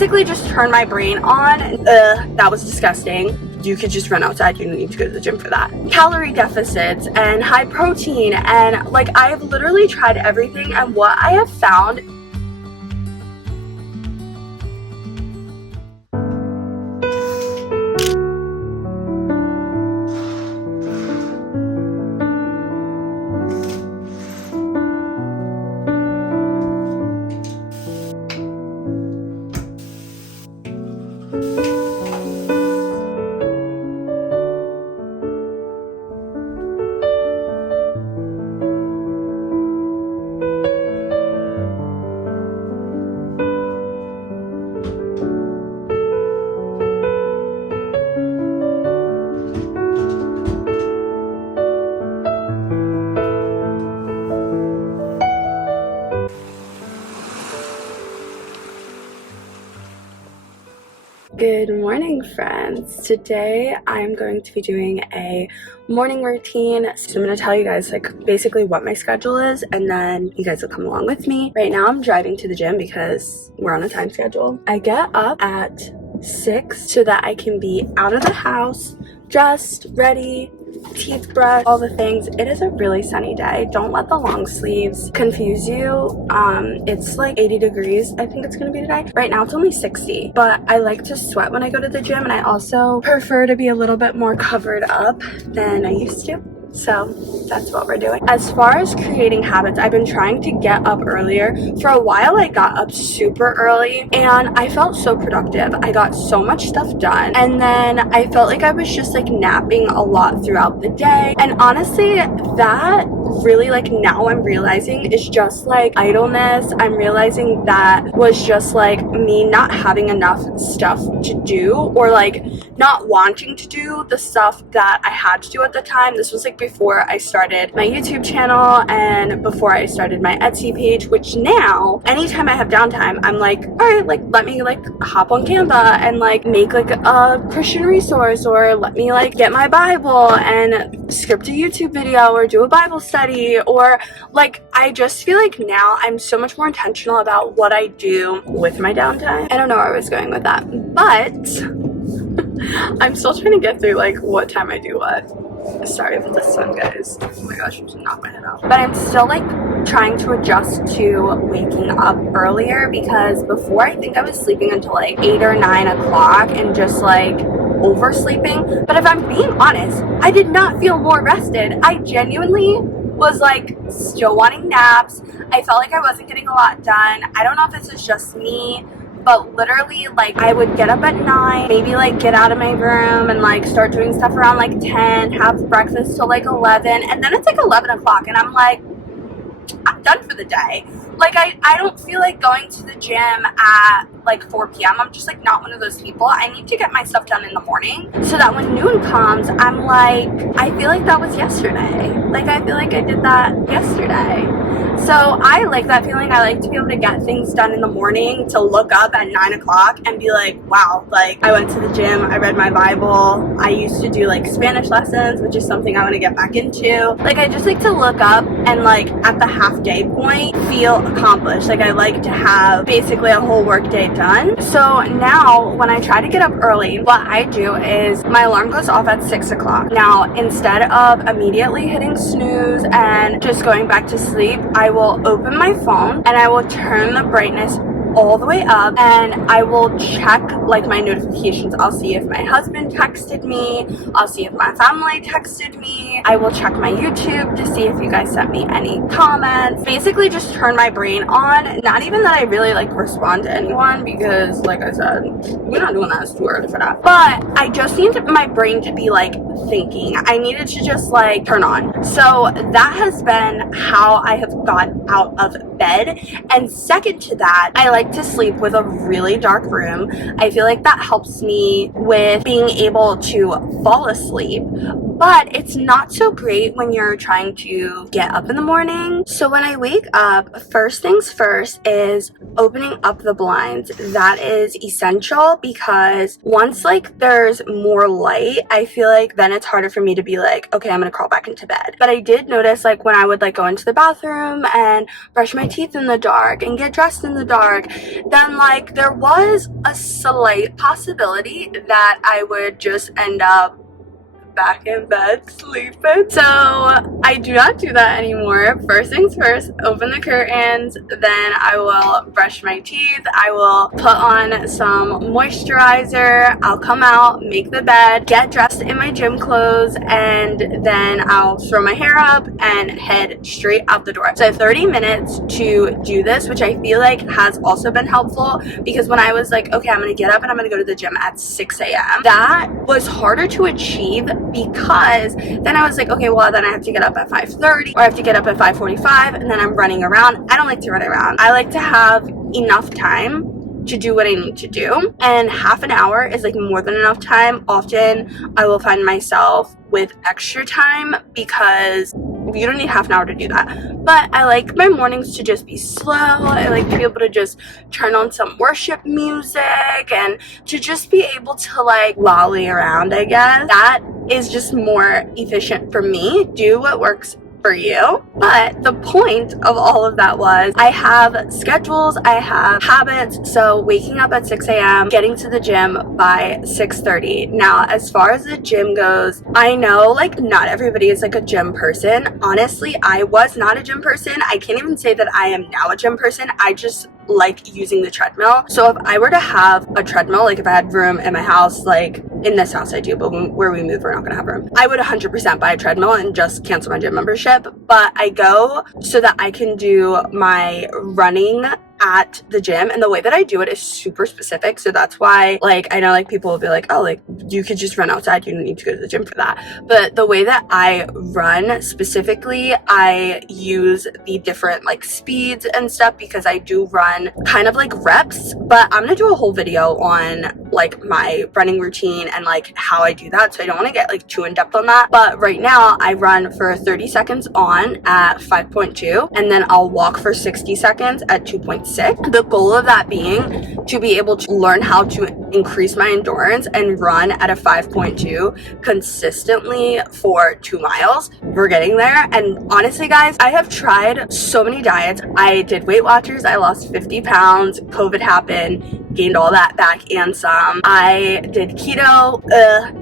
basically just turned my brain on. That was disgusting. You could just run outside. You don't need to go to the gym for that. Calorie deficits and high protein, and like I've literally tried everything, and what I have found Good morning, friends. Today I'm going to be doing a morning routine. So I'm going to tell you guys like basically what my schedule is, and then you guys will come along with me. Right now I'm driving to the gym because we're on a time schedule. I get up at 6 so that I can be out of the house, dressed, ready, teeth brushed, all the things. It is a really sunny day. Don't let the long sleeves confuse you. It's like 80 degrees I think it's gonna be today. Right now it's only 60, but I like to sweat when I go to the gym, and I also prefer to be a little bit more covered up than I used to. So that's what we're doing. As far as creating habits, I've been trying to get up earlier. For a while I got up super early and I felt so productive. I got so much stuff done, and then I felt like I was just like napping a lot throughout the day. And honestly, that really, like, now I'm realizing is just like idleness. I'm realizing that was just like me not having enough stuff to do, or like not wanting to do the stuff that I had to do at the time. This was like before I started my YouTube channel and before I started my Etsy page, which now anytime I have downtime I'm like, all right, like let me like hop on Canva and like make like a Christian resource, or let me like get my Bible and script a YouTube video or do a Bible study, or like I just feel like now I'm so much more intentional about what I do with my downtime. I don't know where I was going with that, but I'm still trying to get through like what time I do what. Sorry about the sun, guys. Oh my gosh, I'm just knock my head out. But I'm still like trying to adjust to waking up earlier, because before I think I was sleeping until like 8 or 9 o'clock and just like oversleeping. But if I'm being honest, I did not feel more rested. I genuinely was like still wanting naps. I felt like I wasn't getting a lot done. I don't know if this is just me, but literally like I would get up at 9, maybe like get out of my room and like start doing stuff around like 10, have breakfast till like 11, and then it's like 11 o'clock and I'm like, I'm done for the day. Like I don't feel like going to the gym at like 4 p.m. I'm just like not one of those people. I need to get my stuff done in the morning so that when noon comes, I'm like, I feel like that was yesterday. Like I feel like I did that yesterday. So I like that feeling. I like to be able to get things done in the morning, to look up at 9 o'clock and be like, wow, like I went to the gym, I read my Bible. I used to do like Spanish lessons, which is something I want to get back into. Like I just like to look up and like at the half day point feel accomplished. Like I like to have basically a whole work day done. So now when I try to get up early, what I do is my alarm goes off at 6 o'clock. Now instead of immediately hitting snooze and just going back to sleep, I will open my phone and I will turn the brightness all the way up, and I will check like my notifications. I'll see if my husband texted me, I'll see if my family texted me, I will check my YouTube to see if you guys sent me any comments. Basically just turn my brain on. Not even that I really like respond to anyone, because like I said, we're not doing that, it's too early for that, but I just need my brain to be like thinking. I needed to just like turn on. So that has been how I have gotten out of bed. And second to that, I like to sleep with a really dark room. I feel like that helps me with being able to fall asleep, but it's not so great when you're trying to get up in the morning. So when I wake up, first things first is opening up the blinds. That is essential, because once like there's more light, I feel like then it's harder for me to be like, okay, I'm gonna crawl back into bed. But I did notice like when I would like go into the bathroom and brush my teeth in the dark and get dressed in the dark, then like there was a slight possibility that I would just end up back in bed sleeping. So I do not do that anymore. First things first, open the curtains, then I will brush my teeth, I will put on some moisturizer, I'll come out, make the bed, get dressed in my gym clothes, and then I'll throw my hair up and head straight out the door. So I have 30 minutes to do this, which I feel like has also been helpful, because when I was like, okay, I'm gonna get up and I'm gonna go to the gym at 6 a.m. that was harder to achieve, because then I was like, okay, well then I have to get up at 5:30 or I have to get up at 5:45, and then I'm running around. I don't like to run around. I like to have enough time to do what I need to do, and half an hour is like more than enough time. Often I will find myself with extra time because you don't need half an hour to do that. But I like my mornings to just be slow. I like to be able to just turn on some worship music and to just be able to like lolly around, I guess. That is just more efficient for me. Do what works for you. But the point of all of that was I have schedules, I have habits. So waking up at 6 a.m., getting to the gym by 6:30. Now, as far as the gym goes, I know like not everybody is like a gym person. Honestly, I was not a gym person. I can't even say that I am now a gym person. I just like using the treadmill. So if I were to have a treadmill, like if I had room in my house, like in this house I do, but where we move, we're not gonna have room, I would 100% buy a treadmill and just cancel my gym membership. But I go so that I can do my running at the gym, and the way that I do it is super specific. So that's why like I know like people will be like, oh, like you could just run outside, you don't need to go to the gym for that. But the way that I run specifically, I use the different like speeds and stuff, because I do run kind of like reps. But I'm gonna do a whole video on like my running routine and like how I do that, so I don't want to get like too in depth on that. But right now I run for 30 seconds on at 5.2, and then I'll walk for 60 seconds at 2.6. The goal of that being to be able to learn how to increase my endurance and run at a 5.2 consistently for 2 miles. We're getting there. And honestly, guys, I have tried so many diets. I did Weight Watchers. I lost 50 pounds. COVID happened, gained all that back and some. I did keto.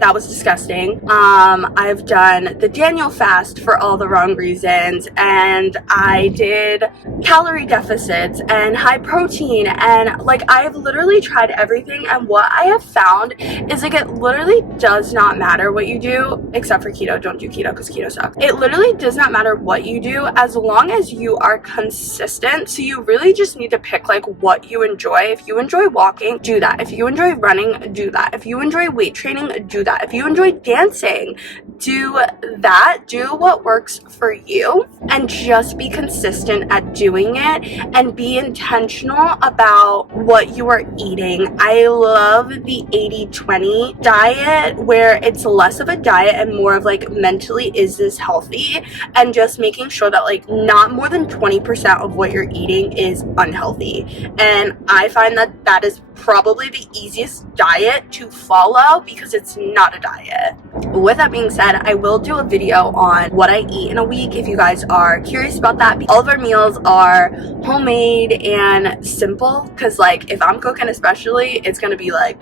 That was disgusting. I've done the Daniel fast for all the wrong reasons. And I did calorie deficits and high protein, and like I've literally tried everything. And what I have found is like it literally does not matter what you do, except for keto. Don't do keto because keto sucks. It literally does not matter what you do as long as you are consistent. So you really just need to pick like what you enjoy. If you enjoy walking, do that. If you enjoy running, do that. If you enjoy weight training, do that. If you enjoy dancing, do that. Do what works for you and just be consistent at doing it, and be intentional about what you are eating. I love the 80-20 diet, where it's less of a diet and more of like mentally, is this healthy, and just making sure that like not more than 20% of what you're eating is unhealthy. And I find that that is probably the easiest diet to follow because it's not a diet. With that being said, I will do a video on what I eat in a week if you guys are curious about that. All of our meals are homemade and simple, because like if I'm cooking especially, it's gonna be like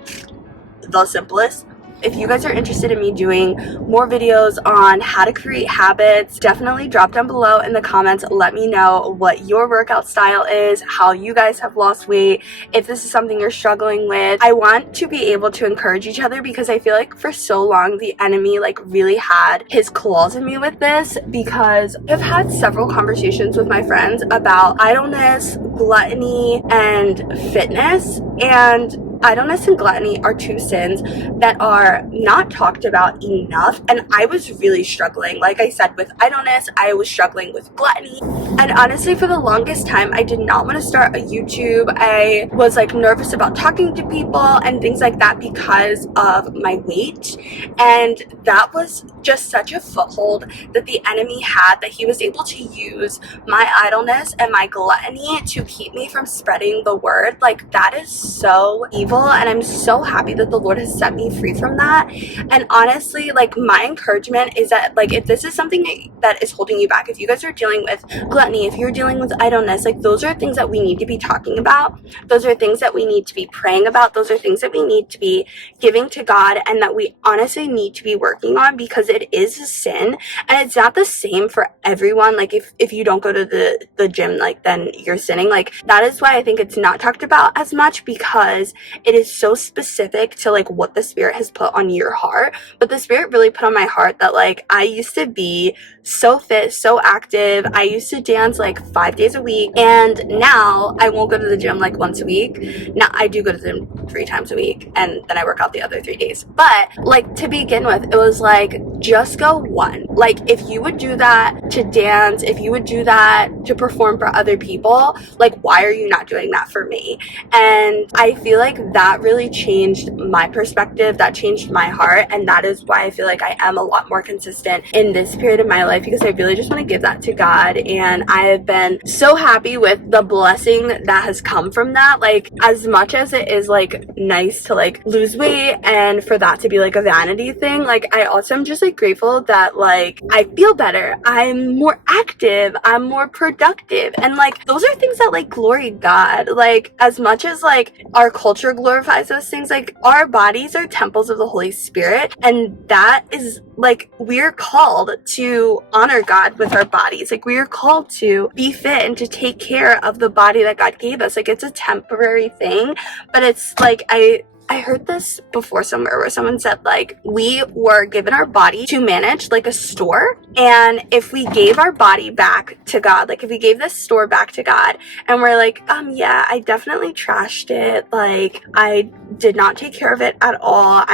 the simplest. If you guys are interested in me doing more videos on how to create habits, definitely drop down below in the comments. Let me know what your workout style is, how you guys have lost weight, if this is something you're struggling with. I want to be able to encourage each other, because I feel like for so long the enemy like really had his claws in me with this, because I've had several conversations with my friends about idleness, gluttony, and fitness. And idleness and gluttony are two sins that are not talked about enough, and I was really struggling. Like I said, with idleness, I was struggling with gluttony, and honestly for the longest time I did not want to start a YouTube. I was like nervous about talking to people and things like that because of my weight, and that was just such a foothold that the enemy had, that he was able to use my idleness and my gluttony to keep me from spreading the word. Like that is so evil grateful, and I'm so happy that the Lord has set me free from that. And honestly, like, my encouragement is that, like, if this is something that is holding you back, if you guys are dealing with gluttony, if you're dealing with idleness, like, those are things that we need to be talking about. Those are things that we need to be praying about. Those are things that we need to be giving to God, and that we honestly need to be working on, because it is a sin, and it's not the same for everyone. Like, if you don't go to the gym, like, then you're sinning. Like, that is why I think it's not talked about as much, because it is so specific to, like, what the Spirit has put on your heart. But the Spirit really put on my heart that, like, I used to be so fit, so active. I used to dance like 5 days a week, and now I won't go to the gym like once a week. Now I do go to the gym 3 times a week, and then I work out the other 3 days. But, like, to begin with, it was like, just go one. Like, if you would do that to dance, if you would do that to perform for other people, like, why are you not doing that for me? And I feel like that really changed my perspective, that changed my heart, and that is why I feel like I am a lot more consistent in this period of my life, because I really just want to give that to God. And I have been so happy with the blessing that has come from that. Like, as much as it is, like, nice to, like, lose weight and for that to be, like, a vanity thing, like, I also am just, like, grateful that, like, I feel better, I'm more active, I'm more productive, and, like, those are things that, like, glory God. Like, as much as, like, our culture glorifies those things, like, our bodies are temples of the Holy Spirit, and that is, like, we're called to honor God with our bodies. Like, we are called to be fit and to take care of the body that God gave us. Like, it's a temporary thing, but it's like, I heard this before somewhere where someone said, like, we were given our body to manage like a store, and if we gave our body back to God, like, if we gave this store back to God, and we're like, yeah, I definitely trashed it, like, I did not take care of it at all,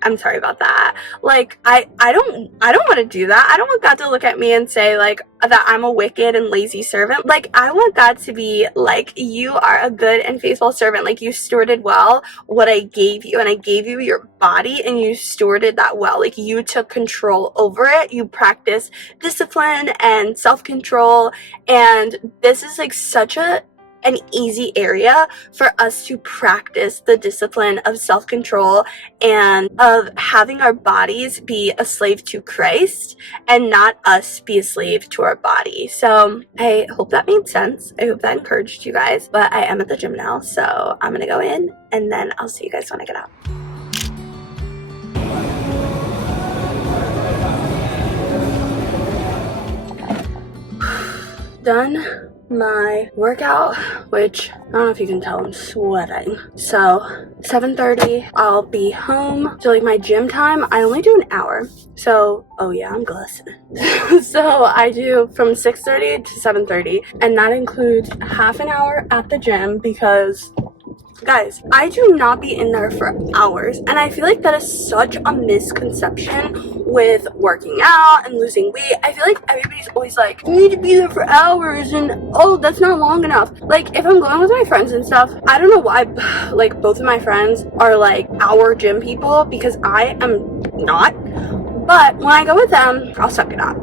I'm sorry about that. Like, I don't want to do that. I don't want God to look at me and say, like, that I'm a wicked and lazy servant. Like, I want God to be like, you are a good and faithful servant. Like, you stewarded well what I gave you, and I gave you your body, and you stewarded that well. Like, you took control over it. You practiced discipline and self-control, and this is, like, such an easy area for us to practice the discipline of self-control and of having our bodies be a slave to Christ and not us be a slave to our body. So I hope that made sense. I hope that encouraged you guys. But I am at the gym now, so I'm gonna go in, and then I'll see you guys when I get out. Done my workout, which I don't know if you can tell, I'm sweating. So 7:30 I'll be home. So, like, my gym time, I only do an hour. So, oh yeah, I'm glistening. So I do from 6:30 to 7:30, and that includes half an hour at the gym, because guys, I do not be in there for hours, and I feel like that is such a misconception with working out and losing weight. I feel like everybody's always like, you need to be there for hours, and oh, that's not long enough. Like, if I'm going with my friends and stuff, I don't know why, like, both of my friends are like hour gym people, because I am not. But when I go with them, I'll suck it up.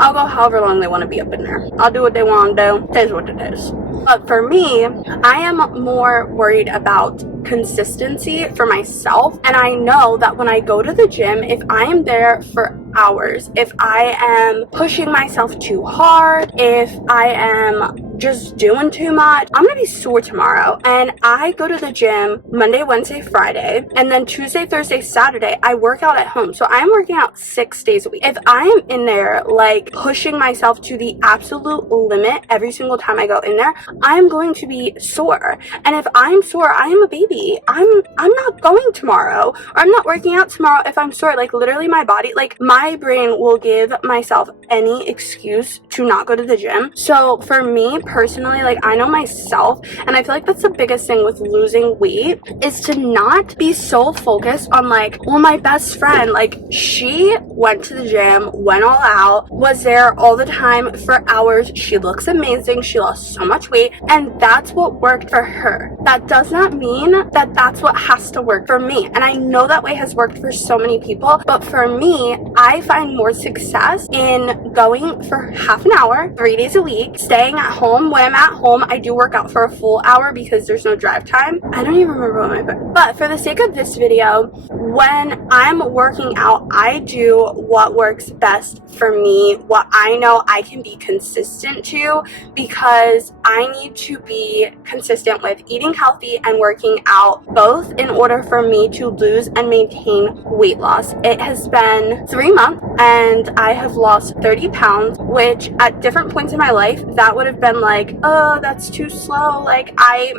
I'll go however long they want to be up in there. I'll do what they want to do. It is what it is. But for me, I am more worried about consistency for myself. And I know that when I go to the gym, if I am there for hours, if I am pushing myself too hard, if I am just doing too much, I'm gonna be sore tomorrow. And I go to the gym Monday, Wednesday, Friday, and then Tuesday, Thursday, Saturday, I work out at home. So I'm working out 6 days a week. If I am in there, like, pushing myself to the absolute limit every single time I go in there, I'm going to be sore. And if I'm sore, I am a baby. I'm not going tomorrow, or I'm not working out tomorrow if I'm sore. Like, literally my body, like, my brain will give myself any excuse to not go to the gym. So for me personally, like, I know myself, and I feel like that's the biggest thing with losing weight, is to not be so focused on, like, well, my best friend, like, she went to the gym, went all out, was there all the time for hours, she looks amazing, she lost so much weight, and that's what worked for her. That does not mean that that's what has to work for me. And I know that way has worked for so many people, but for me, I find more success in going for half an hour, 3 days a week, staying at home, home. When I'm at home, I do work out for a full hour because there's no drive time. I don't even remember what my put. But for the sake of this video, when I'm working out, I do what works best for me, what I know I can be consistent to, because I need to be consistent with eating healthy and working out, both in order for me to lose and maintain weight loss. It has been 3 months and I have lost 30 pounds, which at different points in my life, that would have been like, oh, that's too slow. Like, I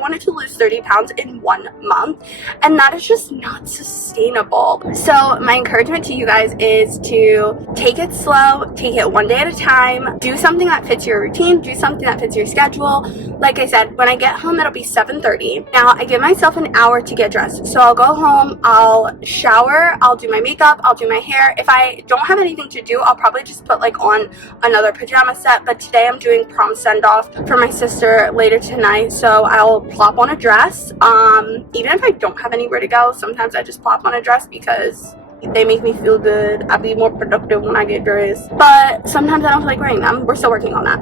wanted to lose 30 pounds in 1 month, and that is just not sustainable. So my encouragement to you guys is to take it slow, take it one day at a time, do something that fits your routine, do something that fits your schedule. Like I said, when I get home, it'll be 7:30. Now, I give myself an hour to get dressed. So I'll go home, I'll shower, I'll do my makeup, I'll do my hair. If I don't have anything to do, I'll probably just put like on another pajama set. But today I'm doing prom send-off for my sister later tonight, so I'll plop on a dress. Even if I don't have anywhere to go, sometimes I just plop on a dress because they make me feel good. I'll be more productive when I get dressed. But sometimes I don't feel like wearing them. We're still working on that.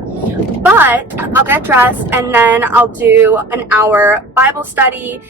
But I'll get dressed and then I'll do an hour Bible study.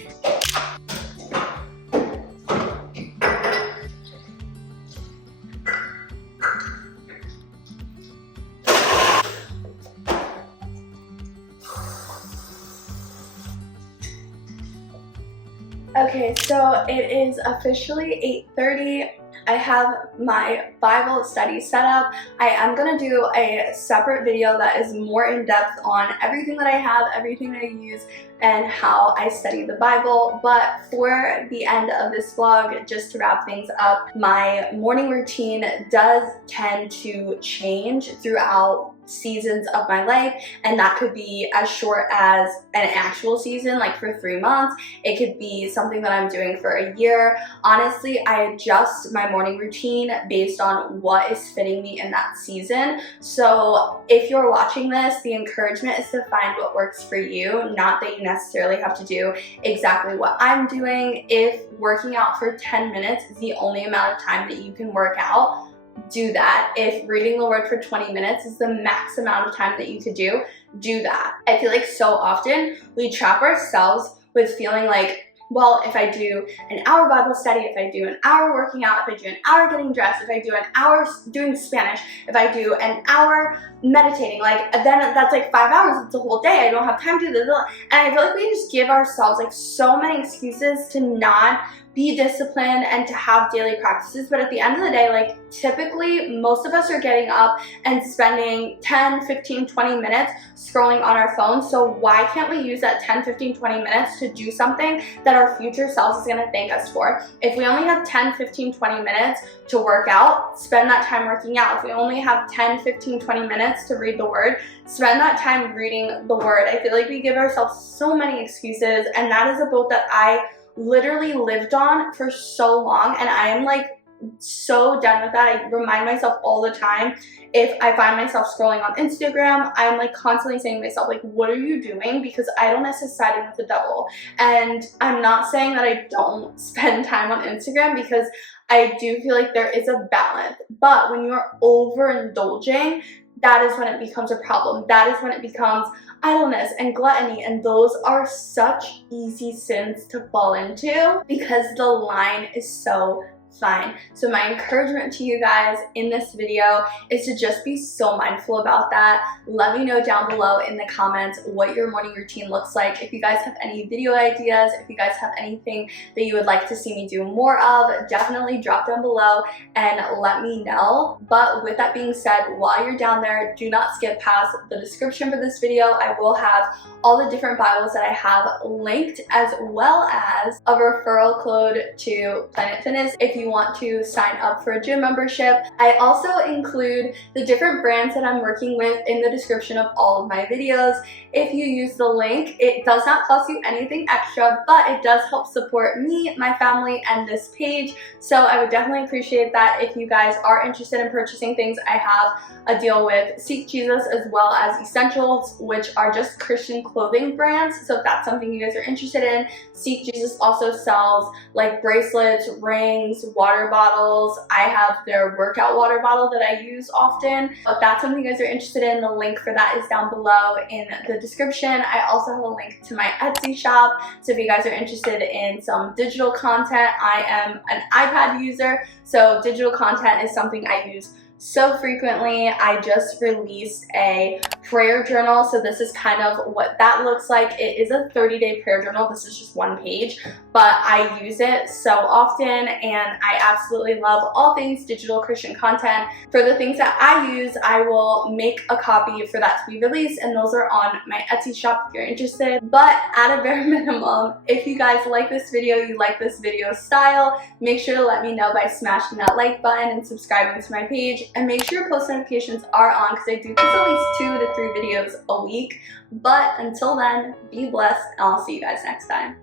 Okay, so it is officially 8:30. I have my Bible study set up. I am going to do a separate video that is more in depth on everything that I have, everything I use, and how I study the Bible. But for the end of this vlog, just to wrap things up, my morning routine does tend to change throughout seasons of my life, and that could be as short as an actual season, like for 3 months. It could be something that I'm doing for a year. Honestly, I adjust my morning routine based on what is fitting me in that season. So if you're watching this, the encouragement is to find what works for you, not that you necessarily have to do exactly what I'm doing. If working out for 10 minutes is the only amount of time that you can work out, do that. If reading the word for 20 minutes is the max amount of time that you could do that. I feel like so often we trap ourselves with feeling like, well, if I do an hour Bible study, if I do an hour working out, if I do an hour getting dressed, if I do an hour doing Spanish, if I do an hour meditating, like then that's like 5 hours. It's a whole day. I don't have time to do this. And I feel like we just give ourselves like so many excuses to not be disciplined and to have daily practices. But at the end of the day, like typically most of us are getting up and spending 10, 15, 20 minutes scrolling on our phones. So why can't we use that 10, 15, 20 minutes to do something that our future selves is going to thank us for? If we only have 10, 15, 20 minutes to work out, spend that time working out. If we only have 10, 15, 20 minutes to read the word, spend that time reading the word. I feel like we give ourselves so many excuses, and that is a boat that I literally lived on for so long, and I am like so done with that. I remind myself all the time. If I find myself scrolling on Instagram, I'm like constantly saying to myself, like, what are you doing? Because idleness is siding with the devil. And I'm not saying that I don't spend time on Instagram, because I do feel like there is a balance. But when you're overindulging, that is when it becomes a problem. That is when it becomes idleness and gluttony, and those are such easy sins to fall into because the line is so fine. So my encouragement to you guys in this video is to just be so mindful about that. Let me know down below in the comments what your morning routine looks like. If you guys have any video ideas, if you guys have anything that you would like to see me do more of, definitely drop down below and let me know. But with that being said, while you're down there, do not skip past the description for this video. I will have all the different Bibles that I have linked, as well as a referral code to Planet Fitness if you want to sign up for a gym membership. I also include the different brands that I'm working with in the description of all of my videos. If you use the link, it does not cost you anything extra, but it does help support me, my family, and this page. So I would definitely appreciate that if you guys are interested in purchasing things. I have a deal with Seek Jesus as well as Essentials, which are just Christian clothing brands. So if that's something you guys are interested in, Seek Jesus also sells like bracelets, rings, water bottles. I have their workout water bottle that I use often. If that's something you guys are interested in, the link for that is down below in the description. I also have a link to my Etsy shop, so if you guys are interested in some digital content, I am an iPad user, so digital content is something I use so frequently. I just released a prayer journal, so this is kind of what that looks like. It is a 30-day prayer journal. This is just one page, but I use it so often, and I absolutely love all things digital Christian content. For the things that I use, I will make a copy for that to be released, and those are on my Etsy shop if you're interested. But at a bare minimum, if you guys like this video, you like this video style, make sure to let me know by smashing that like button and subscribing to my page. And make sure your post notifications are on, because I do post at least 2 to 3 videos a week. But until then, be blessed, and I'll see you guys next time.